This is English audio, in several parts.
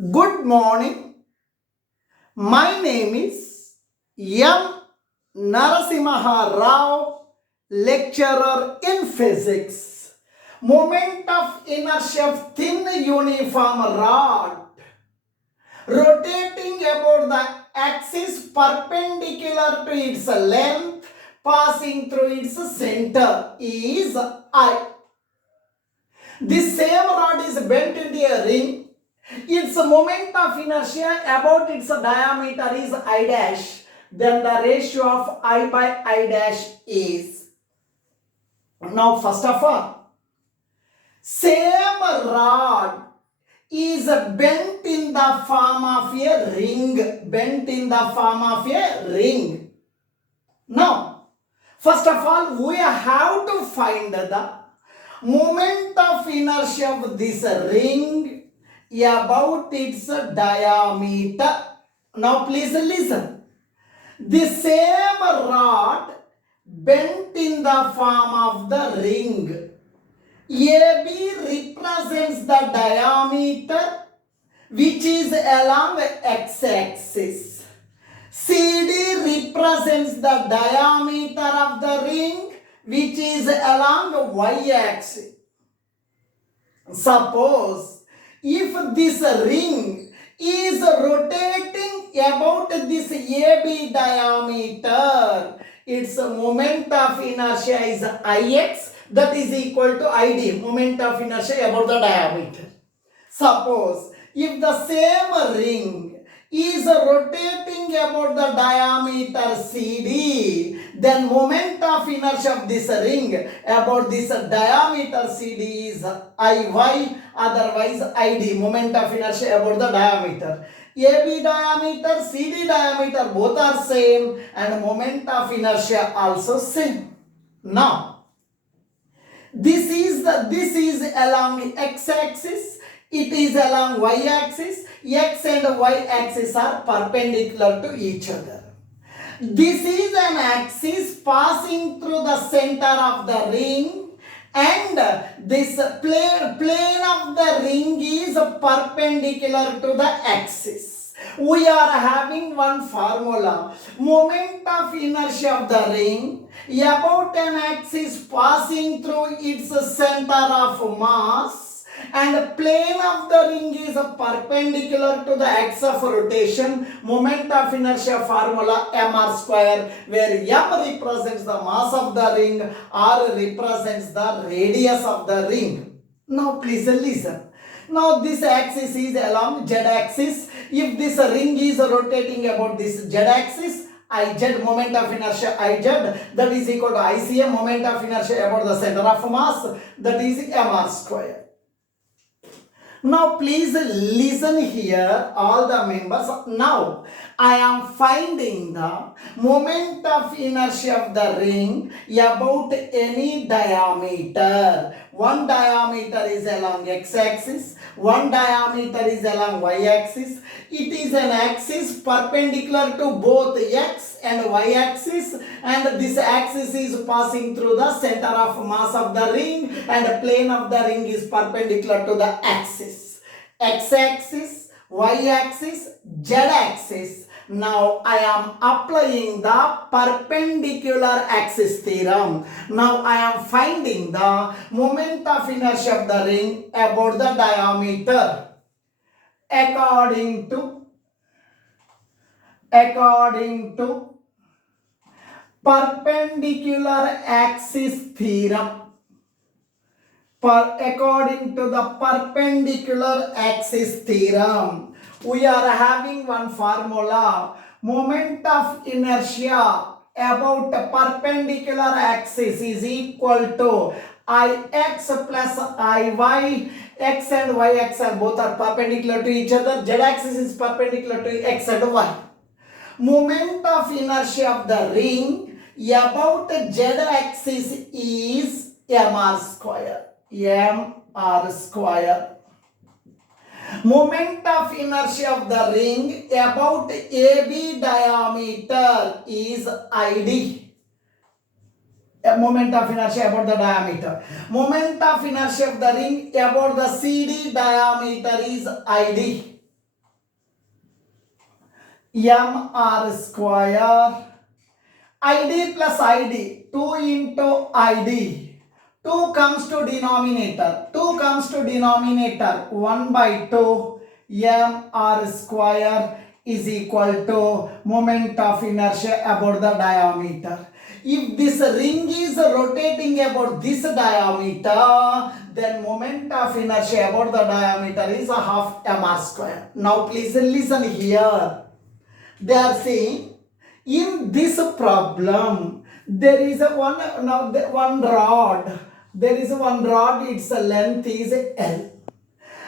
Good morning. My name is M. NARASIMHARAO, lecturer in physics. Moment of inertia of thin uniform rod rotating about the axis perpendicular to its length passing through its center is I. This same rod is bent into a ring. Its moment of inertia about its diameter is I dash. Then the ratio of I by I dash is. Now first of all, same rod is bent in the form of a ring. Bent in the form of a ring. Now, first of all, we have to find the moment of inertia of this ring about its diameter. Now please listen. The same rod bent in the form of the ring. AB represents the diameter which is along x-axis. CD represents the diameter of the ring which is along y-axis. Suppose if this ring is rotating about this AB diameter, its moment of inertia is Ix, that is equal to ID, moment of inertia about the diameter. Suppose if the same ring is rotating about the diameter CD, then moment of inertia of this ring about this diameter CD is Iy, otherwise Id, moment of inertia about the diameter. AB diameter, CD diameter both are same and moment of inertia also same. Now, this is along x-axis, it is along y-axis. X and y-axis are perpendicular to each other. This is an axis passing through the center of the ring, and this plane of the ring is perpendicular to the axis. We are having one formula. Moment of inertia of the ring about an axis passing through its center of mass, and plane of the ring is perpendicular to the axis of rotation. Moment of inertia formula mr square, where m represents the mass of the ring, r represents the radius of the ring. Now please listen. Now this axis is along z axis. If this ring is rotating about this z axis, Iz, moment of inertia Iz, that is equal to Icm, moment of inertia about the center of mass, that is mr square. Now please listen here, all the members. Now I am finding the moment of inertia of the ring about any diameter. One diameter is along x-axis, one diameter is along y-axis. It is an axis perpendicular to both x and y-axis, and this axis is passing through the center of mass of the ring, and the plane of the ring is perpendicular to the axis. X-axis, y-axis, z-axis. Now I am applying the perpendicular axis theorem. Now I am finding the moment of inertia of the ring about the diameter. According to perpendicular axis theorem. According to the perpendicular axis theorem, we are having one formula. Moment of inertia about a perpendicular axis is equal to Ix plus Iy. X and y axis are both are perpendicular to each other. Z axis is perpendicular to x and y. Moment of inertia of the ring about z axis is mr square. mr square. Moment of inertia of the ring about AB diameter is ID. Moment of inertia about the diameter. Moment of inertia of the ring about the CD diameter is ID. mr square id plus id, 2 into id, 2 comes to denominator, 1 by 2 mr square is equal to moment of inertia about the diameter. If this ring is rotating about this diameter, then moment of inertia about the diameter is a half mr square. Now please listen here. They are saying in this problem there is one rod. There is one rod, its length is L.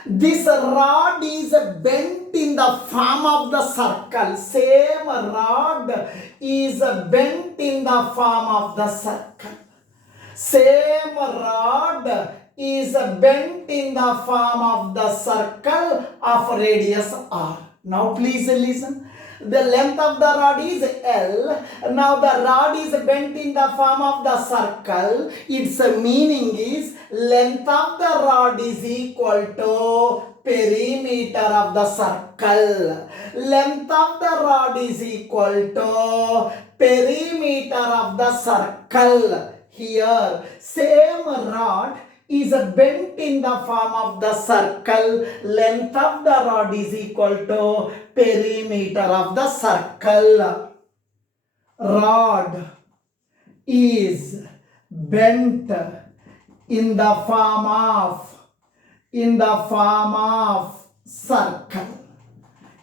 This rod is bent in the form of the circle. Same rod is bent in the form of the circle. Same rod is bent in the form of the circle of radius r. Now please listen. The length of the rod is L. Now the rod is bent in the form of the circle. Its meaning is length of the rod is equal to perimeter of the circle. Length of the rod is equal to perimeter of the circle. Here, same rod is bent in the form of the circle. Length of the rod is equal to perimeter of the circle. Rod is bent in the form of circle.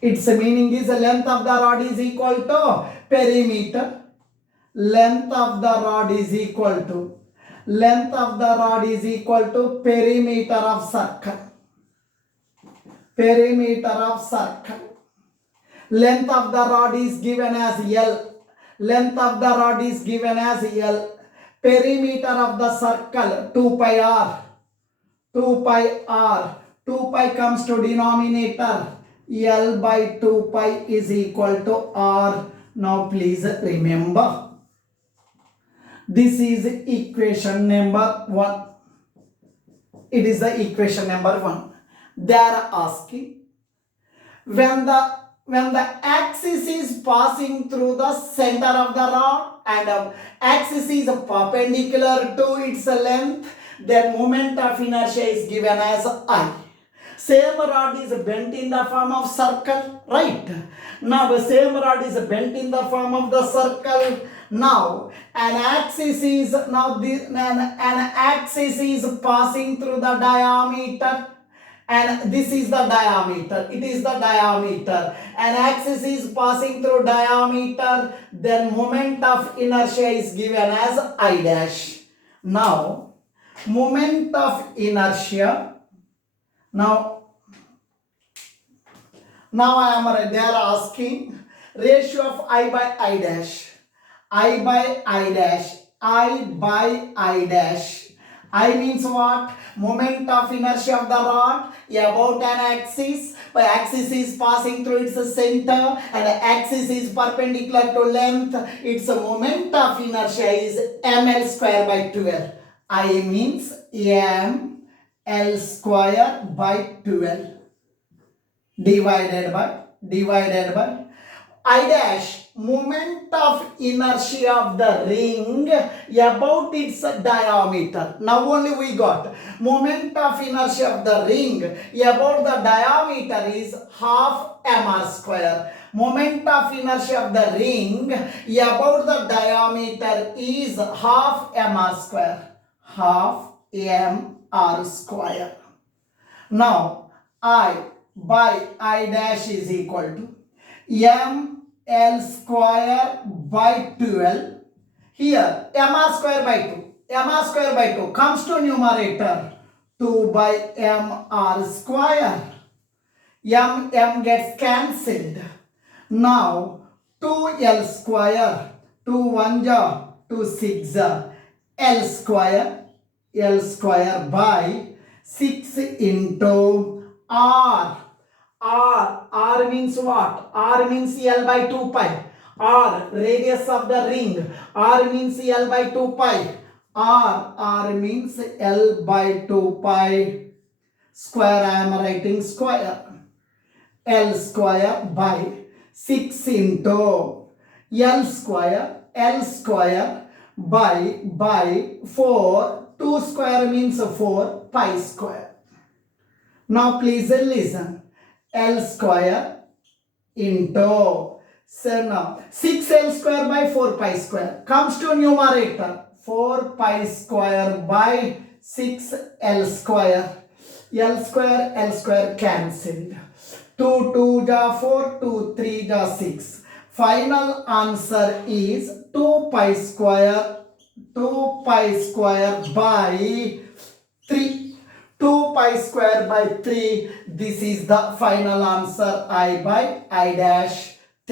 Its meaning is length of the rod is equal to perimeter. Length of the rod is equal to perimeter of circle. Perimeter of circle. Length of the rod is given as L. Length of the rod is given as L. Perimeter of the circle 2 pi r. 2 pi r. 2 pi comes to denominator. L by 2 pi is equal to r. Now please remember. This is equation number 1. It is the equation number 1. They are asking when the axis is passing through the center of the rod and axis is perpendicular to its length, then moment of inertia is given as I. Same rod is bent in the form of circle, right? Now the same rod is bent in the form of the circle. Now an axis is passing through the diameter, and this is the diameter. It is the diameter. An axis is passing through diameter, then moment of inertia is given as I dash. Now moment of inertia. Now they are asking ratio of I by I dash. I by I dash. I by I dash. I means what? Moment of inertia of the rod about an axis. By axis is passing through its center and the axis is perpendicular to length. Its moment of inertia is ml square by 12. I means ml square by 12 divided by I dash, moment of inertia of the ring about its diameter. Now only we got moment of inertia of the ring about the diameter is half mr square. Moment of inertia of the ring about the diameter is half mr square. Half mr square. Now I by I dash is equal to ml square by 12. Here mr square by 2. mr square by 2 comes to numerator. 2 by mr square. M gets cancelled. Now 2l square. 2 1 ja 2 6 L square by 6 into R. R means what? R means L by 2 pi. R, radius of the ring. R means L by 2 pi. R means L by 2 pi. Square, I am writing square. L square by 6 into L square by 4. 2 square means 4 pi square. Now please listen. L square into, so now 6L square by 4 pi square comes to numerator. 4 pi square by 6L square. L square cancelled. 2 2 ja 4, 2 3 ja 6. Final answer is 2 pi square by 3. 2 pi square by 3. This is the final answer, I by I dash.